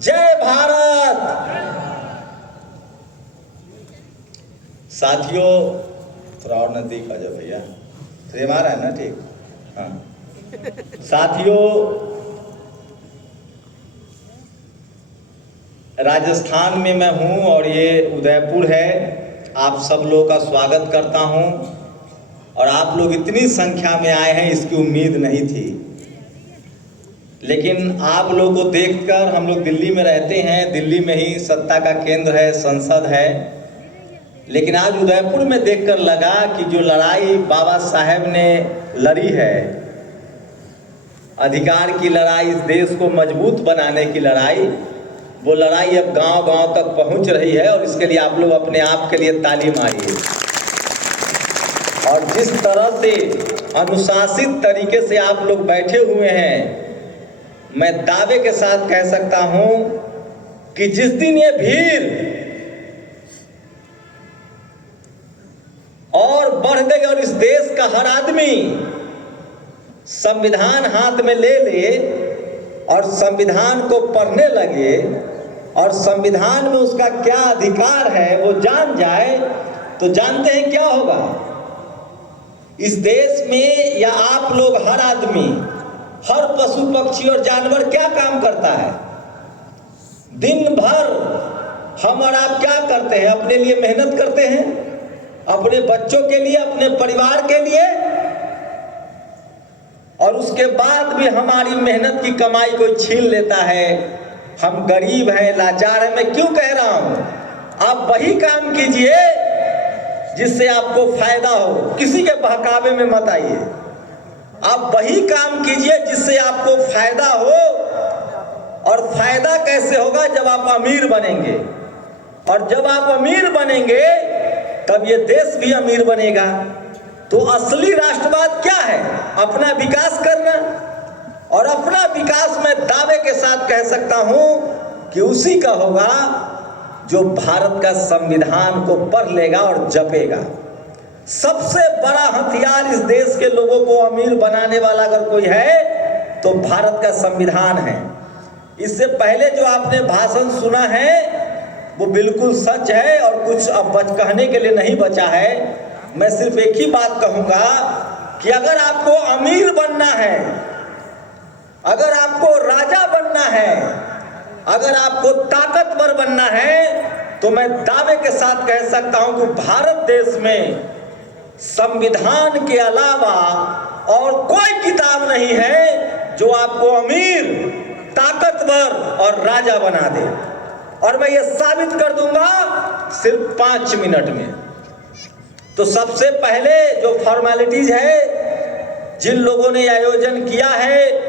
जय भारत। साथियों, थोड़ा और नजदीक आ जाओ भैया, फ्रेम आ रहा है ना? ठीक, हाँ। साथियों, राजस्थान में मैं हूं और ये उदयपुर है। आप सब लोगों का स्वागत करता हूं और आप लोग इतनी संख्या में आए हैं इसकी उम्मीद नहीं थी, लेकिन आप लोगों को देखकर, हम लोग दिल्ली में रहते हैं, दिल्ली में ही सत्ता का केंद्र है, संसद है, लेकिन आज उदयपुर में देखकर लगा कि जो लड़ाई बाबा साहेब ने लड़ी है, अधिकार की लड़ाई, इस देश को मजबूत बनाने की लड़ाई, वो लड़ाई अब गांव-गांव तक पहुंच रही है और इसके लिए आप लोग अपने आप के लिए ताली मारिए। और जिस तरह से अनुशासित तरीके से आप लोग बैठे हुए हैं, मैं दावे के साथ कह सकता हूं कि जिस दिन ये भीड़ और बढ़ गई और इस देश का हर आदमी संविधान हाथ में ले ले और संविधान को पढ़ने लगे और संविधान में उसका क्या अधिकार है वो जान जाए, तो जानते हैं क्या होगा? इस देश में या आप लोग, हर आदमी, हर पशु पक्षी और जानवर क्या काम करता है? दिन भर हम और आप क्या करते हैं? अपने लिए मेहनत करते हैं, अपने बच्चों के लिए, अपने परिवार के लिए, और उसके बाद भी हमारी मेहनत की कमाई कोई छीन लेता है। हम गरीब हैं, लाचार हैं। मैं क्यों कह रहा हूं? आप वही काम कीजिए जिससे आपको फायदा हो, किसी के बहकावे में मत आइए। आप वही काम कीजिए जिससे आपको फायदा हो। और फायदा कैसे होगा? जब आप अमीर बनेंगे, और जब आप अमीर बनेंगे तब ये देश भी अमीर बनेगा। तो असली राष्ट्रवाद क्या है? अपना विकास करना। और अपना विकास मैं दावे के साथ कह सकता हूं कि उसी का होगा जो भारत का संविधान को पढ़ लेगा और जपेगा। सबसे बड़ा हथियार इस देश के लोगों को अमीर बनाने वाला अगर कोई है तो भारत का संविधान है। इससे पहले जो आपने भाषण सुना है वो बिल्कुल सच है और कुछ अब कहने के लिए नहीं बचा है। मैं सिर्फ एक ही बात कहूंगा कि अगर आपको अमीर बनना है, अगर आपको राजा बनना है, अगर आपको ताकतवर बनना है, तो मैं दावे के साथ कह सकता हूं कि भारत देश में संविधान के अलावा और कोई किताब नहीं है जो आपको अमीर, ताकतवर और राजा बना दे। और मैं ये साबित कर दूंगा सिर्फ 5 मिनट में। तो सबसे पहले जो फॉर्मेलिटीज है, जिन लोगों ने आयोजन किया है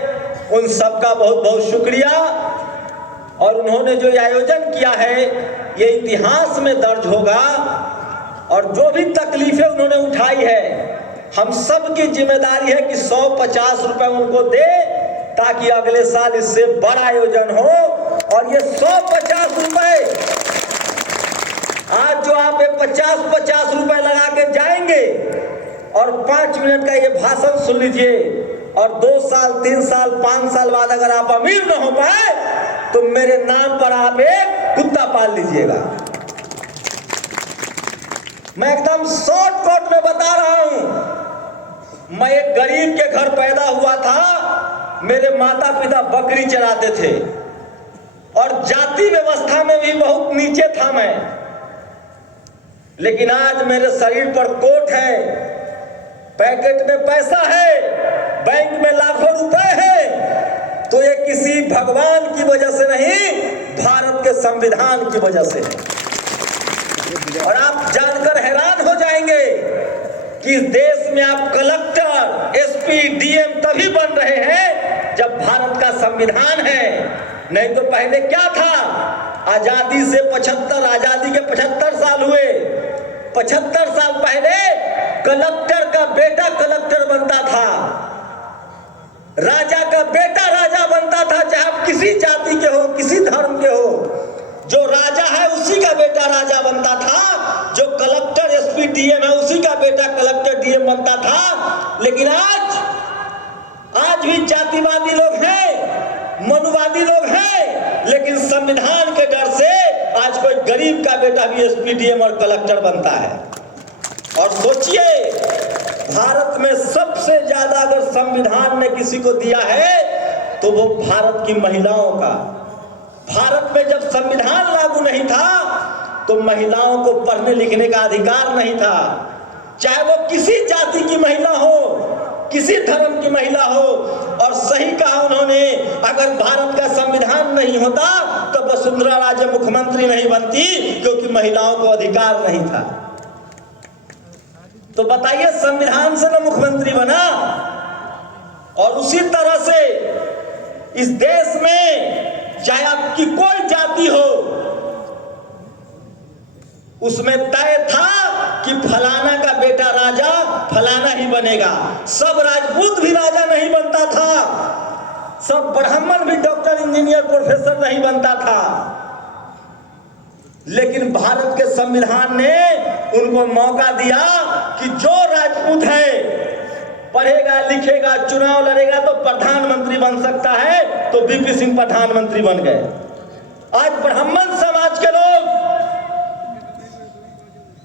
उन सबका बहुत बहुत शुक्रिया। और उन्होंने जो आयोजन किया है ये इतिहास में दर्ज होगा। और जो भी तकलीफें उन्होंने उठाई है, हम सब की जिम्मेदारी है कि 150 रुपए उनको दे ताकि अगले साल इससे बड़ा आयोजन हो। और ये 150 रुपए, आज जो आप 50-50 रुपए लगा के जाएंगे और 5 मिनट का ये भाषण सुन लीजिए, और 2 साल, 3 साल, 5 साल बाद अगर आप अमीर न हो पाए तो मेरे नाम पर आप एक कुत्ता पाल लीजिएगा। मैं एकदम शॉर्टकट में बता रहा हूं। मैं एक गरीब के घर पैदा हुआ था। मेरे माता पिता बकरी चराते थे और जाति व्यवस्था में भी बहुत नीचे था मैं। लेकिन आज मेरे शरीर पर कोट है, पैकेट में पैसा है, बैंक में लाखों रुपए हैं, तो ये किसी भगवान की वजह से नहीं, भारत के संविधान की वजह से है। और आप जानकर हैरान हो जाएंगे कि इस देश में आप कलेक्टर, एसपी, डीएम तभी बन रहे हैं जब भारत का संविधान है। नहीं तो पहले क्या था? आजादी से 75, आजादी के 75 साल हुए। 75 साल पहले कलेक्टर का बेटा कलेक्टर बनता था, राजा का बेटा राजा बनता था, चाहे आप किसी जाति के हो, किसी धर्म के हो। जो राजा है उसी का बेटा राजा बनता था, जो कलेक्टर, एसपी, डीएम है उसी का बेटा कलेक्टर, डीएम बनता था। लेकिन आज भी जातिवादी लोग हैं। मनुवादी लोग हैं, लेकिन संविधान के डर से आज कोई गरीब का बेटा भी एसपी, डीएम और कलेक्टर बनता है। और सोचिए, भारत में सबसे ज्यादा अगर संविधान ने किसी को दिया है तो वो भारत की महिलाओं का। भारत में जब संविधान लागू नहीं था तो महिलाओं को पढ़ने लिखने का अधिकार नहीं था, चाहे वो किसी जाति की महिला हो, किसी धर्म की महिला हो। और सही कहा उन्होंने, अगर भारत का संविधान नहीं होता तो वसुंधरा राजे मुख्यमंत्री नहीं बनती, क्योंकि महिलाओं को अधिकार नहीं था। तो बताइए, संविधान से न मुख्यमंत्री बना। और उसी तरह से इस देश में चाहे आपकी कोई जाति हो, उसमें तय था कि फलाना का बेटा राजा फलाना ही बनेगा। सब राजपूत भी राजा नहीं बनता था, सब ब्राह्मण भी डॉक्टर, इंजीनियर, प्रोफेसर नहीं बनता था। लेकिन भारत के संविधान ने उनको मौका दिया कि जो राजपूत है, पढ़ेगा लिखेगा, चुनाव लड़ेगा तो प्रधानमंत्री बन सकता है, तो बीपी सिंह प्रधानमंत्री बन गए। आज ब्राह्मण समाज के लोग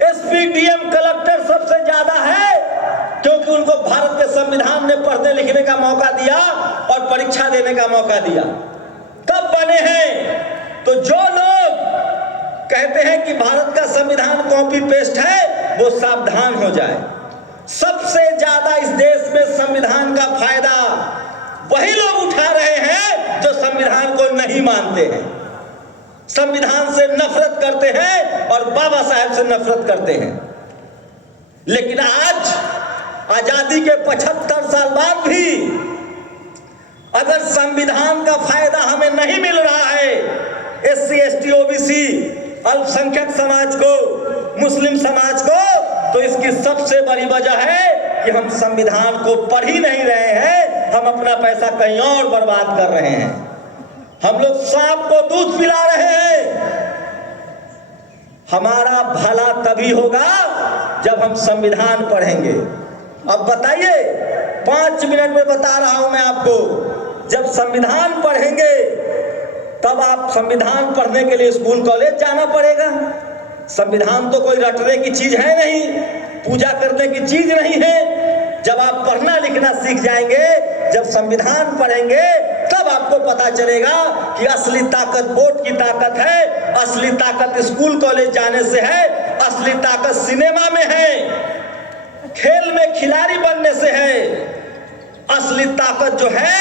एसपी, डीएम, कलेक्टर सबसे ज्यादा है, क्योंकि उनको भारत के संविधान ने पढ़ने लिखने का मौका दिया और परीक्षा देने का मौका दिया। कब बने हैं? तो जो लोग कहते हैं कि भारत का संविधान कॉपी पेस्ट है, वो सावधान हो जाए। सबसे ज्यादा इस देश में संविधान का फायदा वही लोग उठा रहे हैं जो संविधान को नहीं मानते हैं, संविधान से नफरत करते हैं और बाबा साहेब से नफरत करते हैं। लेकिन आज आजादी के 75 साल बाद भी अगर संविधान का फायदा हमें नहीं मिल रहा है, एससी, एसटी, ओबीसी, अल्पसंख्यक समाज को, मुस्लिम समाज को, तो इसकी सबसे बड़ी वजह है कि हम संविधान को पढ़ ही नहीं रहे हैं, हम अपना पैसा कहीं और बर्बाद कर रहे हैं। हम लोग सांप को दूध पिला रहे हैं। हमारा भला तभी होगा जब हम संविधान पढ़ेंगे। अब बताइए, 5 मिनट में बता रहा हूं मैं आपको, जब संविधान पढ़ेंगे तब आप संविधान पढ़ने के लिए स्कूल कॉलेज जाना पड़ेगा। संविधान तो कोई रटने की चीज है नहीं, पूजा करने की चीज नहीं है। जब आप पढ़ना लिखना सीख जाएंगे, जब संविधान पढ़ेंगे, तब आपको पता चलेगा कि असली ताकत वोट की ताकत है, असली ताकत स्कूल कॉलेज जाने से है, असली ताकत सिनेमा में है, खेल में खिलाड़ी बनने से है। असली ताकत जो है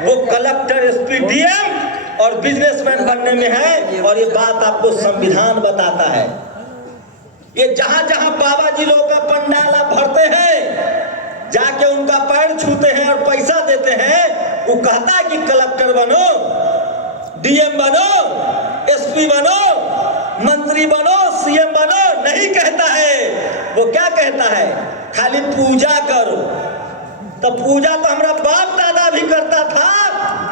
वो कलेक्टर, एसपी, डीएम और बिजनेसमैन बनने में है। और ये बात आपको संविधान बताता है। ये जहां जहां बाबा जी लोग का पंडाला भरते हैं, जाके उनका पैर छूते हैं और पैसा देते हैं, वो कहता है कि कलेक्टर बनो, डीएम बनो, एसपी बनो, मंत्री बनो, सीएम बनो, नहीं कहता है। वो क्या कहता है? खाली पूजा करो। तो पूजा तो हमारा बाप दादा भी करता था,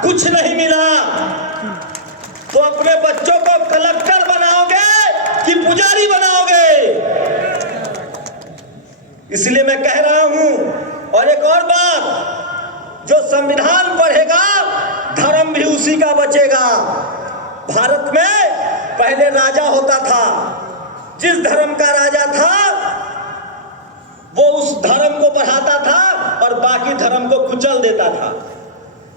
कुछ नहीं मिला। तो अपने बच्चों को कलेक्टर बनाओगे कि पुजारी बनाओगे? इसलिए मैं कह रहा हूं। और एक और बात, जो संविधान पढ़ेगा धर्म भी उसी का बचेगा। भारत में पहले राजा होता था, जिस धर्म का राजा था वो उस धर्म को बढ़ाता था और बाकी धर्म को कुचल देता था।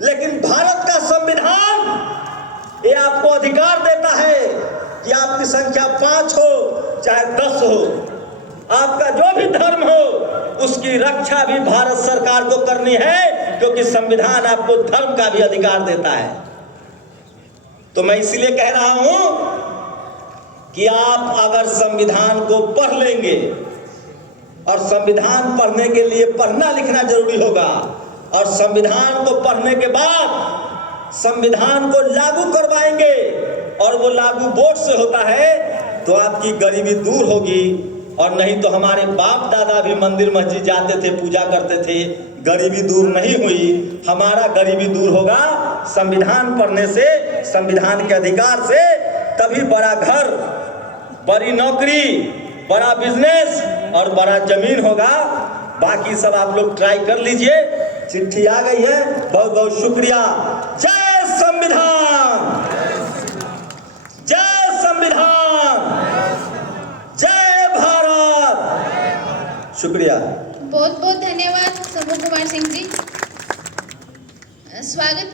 लेकिन भारत का संविधान ये आपको अधिकार देता है कि आपकी संख्या 5 हो चाहे 10 हो, आपका जो भी धर्म हो उसकी रक्षा भी भारत सरकार को करनी है, क्योंकि संविधान आपको धर्म का भी अधिकार देता है। तो मैं इसलिए कह रहा हूं कि आप अगर संविधान को पढ़ लेंगे, और संविधान पढ़ने के लिए पढ़ना लिखना जरूरी होगा, और संविधान को पढ़ने के बाद संविधान को लागू करवाएंगे, और वो लागू वोट से होता है, तो आपकी गरीबी दूर होगी। और नहीं तो हमारे बाप दादा भी मंदिर मस्जिद जाते थे, पूजा करते थे, गरीबी दूर नहीं हुई। हमारा गरीबी दूर होगा संविधान पढ़ने से, संविधान के अधिकार से। तभी बड़ा घर, बड़ी नौकरी, बड़ा बिजनेस और बड़ा जमीन होगा। बाकी सब आप लोग ट्राई कर लीजिए। चिट्ठी आ गई है, बहुत बहुत शुक्रिया। जय संविधान, जय संविधान, जय भारत। शुक्रिया। बहुत बहुत धन्यवाद समू कुमार सिंह जी। स्वागत